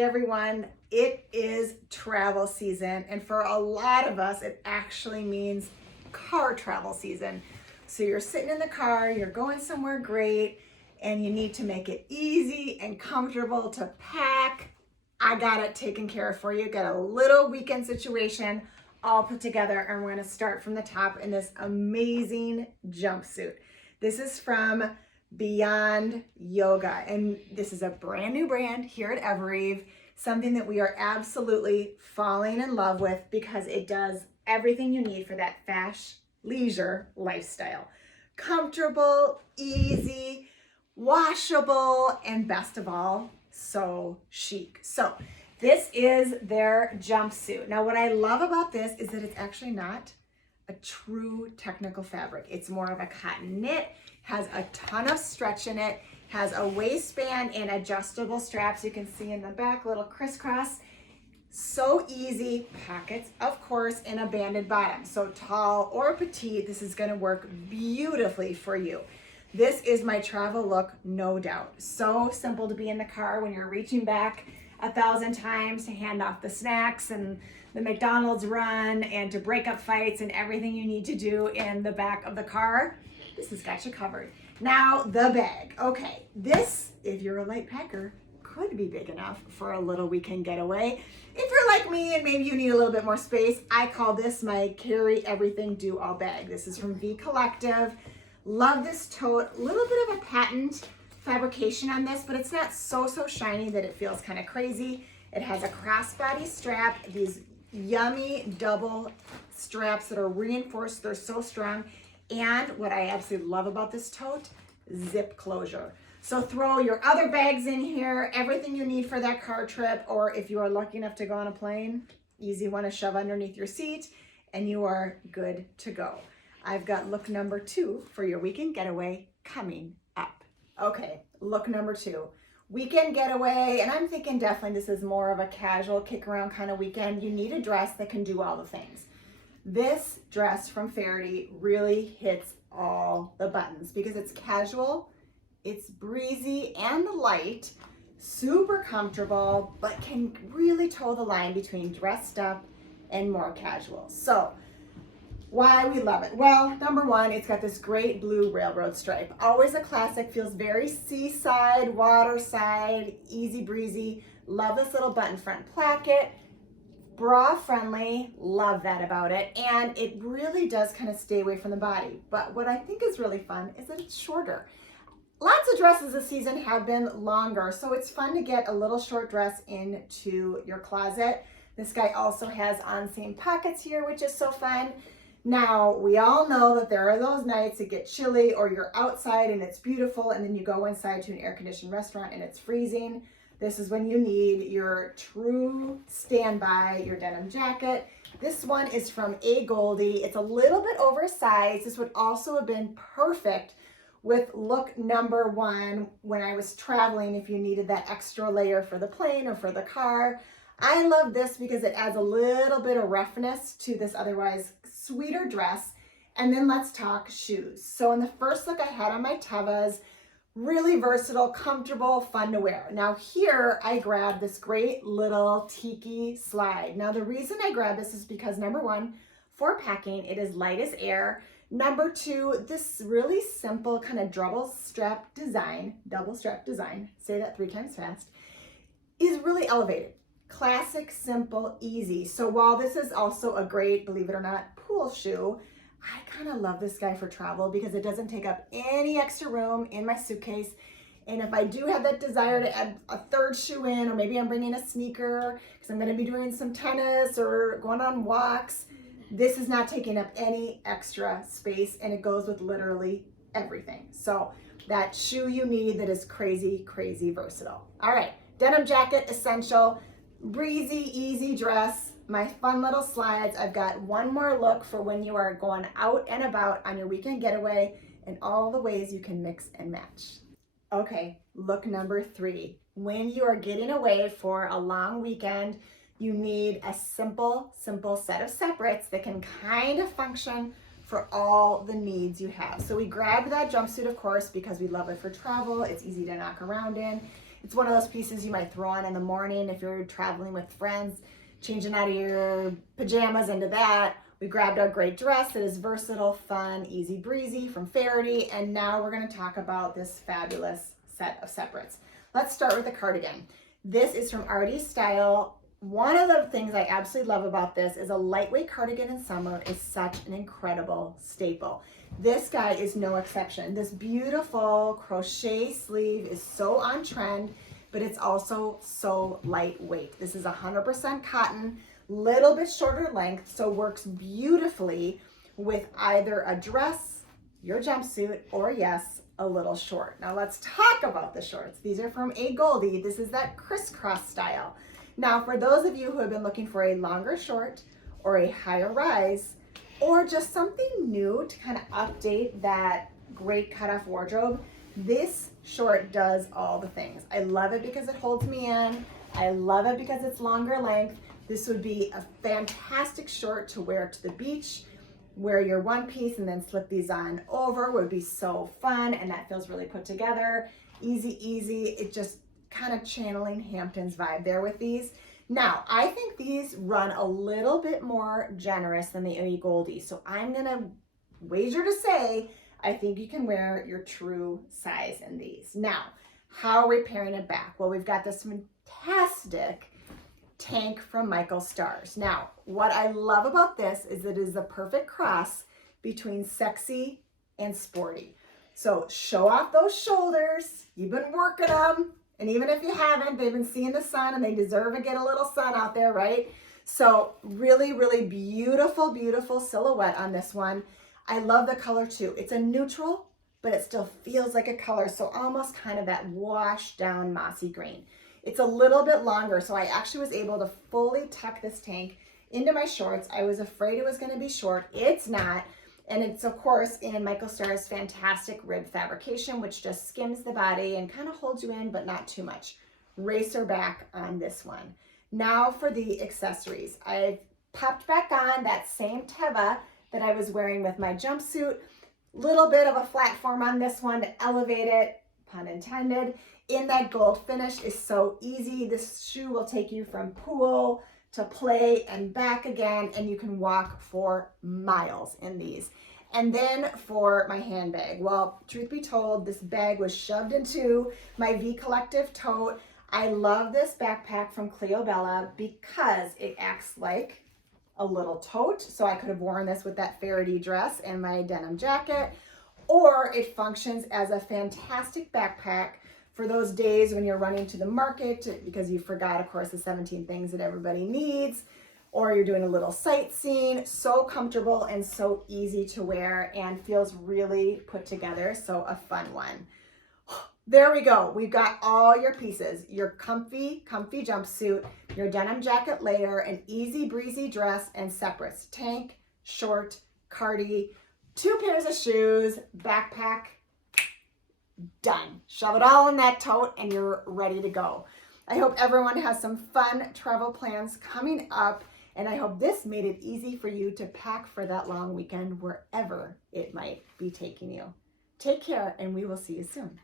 Hey everyone, it is travel season, and for a lot of us, it actually means car travel season. So you're sitting in the car, you're going somewhere great, and you need to make it easy and comfortable to pack. I got it taken care of for you. Got a little weekend situation all put together, and we're gonna start from the top in this amazing jumpsuit. This is from Beyond Yoga, and this is a brand new brand here at Evereve, something that we are absolutely falling in love with because it does everything you need for that fast leisure lifestyle. Comfortable, easy, washable, and best of all, so chic. So this is their jumpsuit. Now what I love about this is that it's actually not a true technical fabric. It's more of a cotton knit, has a ton of stretch in it, has a waistband and adjustable straps. You can see in the back, little crisscross. So easy, pockets, of course, and a banded bottom. So tall or petite, this is gonna work beautifully for you. This is my travel look, no doubt. So simple to be in the car when you're reaching back 1,000 times to hand off the snacks and the McDonald's run and to break up fights and everything you need to do in the back of the car. This has got you covered. Now the bag. Okay, this, if you're a light packer, could be big enough for a little weekend getaway. If you're like me and maybe you need a little bit more space, I call this my carry everything do all bag. This is from V Collective. Love this tote. A little bit of a patent fabrication on this, but it's not so shiny that it feels kind of crazy. It has a crossbody strap, these yummy double straps that are reinforced. They're so strong. And what I absolutely love about this tote, zip closure. So throw your other bags in here, everything you need for that car trip, or if you are lucky enough to go on a plane, easy one to shove underneath your seat, and you are good to go. I've got look number 2 for your weekend getaway coming up. Okay, look number 2. Weekend getaway, and I'm thinking definitely this is more of a casual kick around kind of weekend. You need a dress that can do all the things. This dress from Faherty really hits all the buttons because it's casual, it's breezy and light, super comfortable, but can really toe the line between dressed up and more casual. So why we love it? Well, number one, it's got this great blue railroad stripe. Always a classic, feels very seaside, waterside, easy breezy. Love this little button front placket. Bra friendly, love that about it. And it really does kind of stay away from the body. But what I think is really fun is that it's shorter. Lots of dresses this season have been longer, so it's fun to get a little short dress into your closet. This guy also has on-seam pockets here, which is so fun. Now, we all know that there are those nights that get chilly or you're outside and it's beautiful and then you go inside to an air-conditioned restaurant and it's freezing. This is when you need your true standby, your denim jacket. This one is from A. Goldie. It's a little bit oversized. This would also have been perfect with look number 1 when I was traveling if you needed that extra layer for the plane or for the car. I love this because it adds a little bit of roughness to this otherwise sweeter dress. And then let's talk shoes. So in the first look I had on my Tevas, really versatile, comfortable, fun to wear. Now here I grabbed this great little tiki slide. Now the reason I grabbed this is because number 1, for packing, it is light as air. Number 2, this really simple kind of double strap design, say that 3 times fast, is really elevated. Classic, simple, easy. So while this is also a great, believe it or not, pool shoe, I kind of love this guy for travel because it doesn't take up any extra room in my suitcase. And if I do have that desire to add a third shoe in, or maybe I'm bringing a sneaker because I'm going to be doing some tennis or going on walks, this is not taking up any extra space and it goes with literally everything. So that shoe you need that is crazy, crazy versatile. All right, denim jacket, essential, breezy, easy dress. My fun little slides. I've got one more look for when you are going out and about on your weekend getaway and all the ways you can mix and match. Okay, look number 3. When you are getting away for a long weekend, you need a simple set of separates that can kind of function for all the needs you have. So we grabbed that jumpsuit, of course, because we love it for travel. It's easy to knock around in. It's one of those pieces you might throw on in the morning if you're traveling with friends, changing out of your pajamas into that. We grabbed a great dress that is versatile, fun, easy breezy from Faherty. And now we're going to talk about this fabulous set of separates. Let's start with the cardigan. This is from Artie Style. One of the things I absolutely love about this is a lightweight cardigan in summer is such an incredible staple. This guy is no exception. This beautiful crochet sleeve is so on trend, but it's also so lightweight. This is 100% cotton, little bit shorter length, so works beautifully with either a dress, your jumpsuit, or yes, a little short. Now let's talk about the shorts. These are from A. Goldie. This is that crisscross style. Now, for those of you who have been looking for a longer short or a higher rise, or just something new to kind of update that great cutoff wardrobe, this short does all the things. I love it because it holds me in. I love it because it's longer length. This would be a fantastic short to wear to the beach, wear your one piece and then slip these on over would be so fun, and that feels really put together. Easy. It just kind of channeling Hamptons vibe there with these. Now, I think these run a little bit more generous than the A. Goldie. So I'm gonna wager to say, I think you can wear your true size in these. Now, how are we pairing it back? Well, we've got this fantastic tank from Michael Stars. Now, what I love about this is it is the perfect cross between sexy and sporty. So show off those shoulders. You've been working them. And even if you haven't, they've been seeing the sun and they deserve to get a little sun out there, right? So really beautiful silhouette on this one. I love the color too. It's a neutral, but it still feels like a color. So almost kind of that washed down mossy green. It's a little bit longer, so I actually was able to fully tuck this tank into my shorts. I was afraid it was going to be short. It's not. And it's, of course, in Michael Stars' fantastic rib fabrication, which just skims the body and kind of holds you in, but not too much. Racer back on this one. Now for the accessories. I've popped back on that same Teva that I was wearing with my jumpsuit. Little bit of a flat form on this one to elevate it, pun intended. In that gold finish is so easy. This shoe will take you from pool to play and back again, and you can walk for miles in these. And then for my handbag, well, truth be told, this bag was shoved into my V Collective tote. I love this backpack from Cleobella because it acts like a little tote. So I could have worn this with that Faherty dress and my denim jacket, or it functions as a fantastic backpack for those days when you're running to the market because you forgot, of course, the 17 things that everybody needs, or you're doing a little sightseeing. So comfortable and so easy to wear and feels really put together. So a fun one. There we go. We've got all your pieces, your comfy jumpsuit, your denim jacket layer, an easy breezy dress, and separates. Tank, short, cardi, 2 pairs of shoes, backpack, done. Shove it all in that tote and you're ready to go. I hope everyone has some fun travel plans coming up, and I hope this made it easy for you to pack for that long weekend wherever it might be taking you. Take care, and we will see you soon.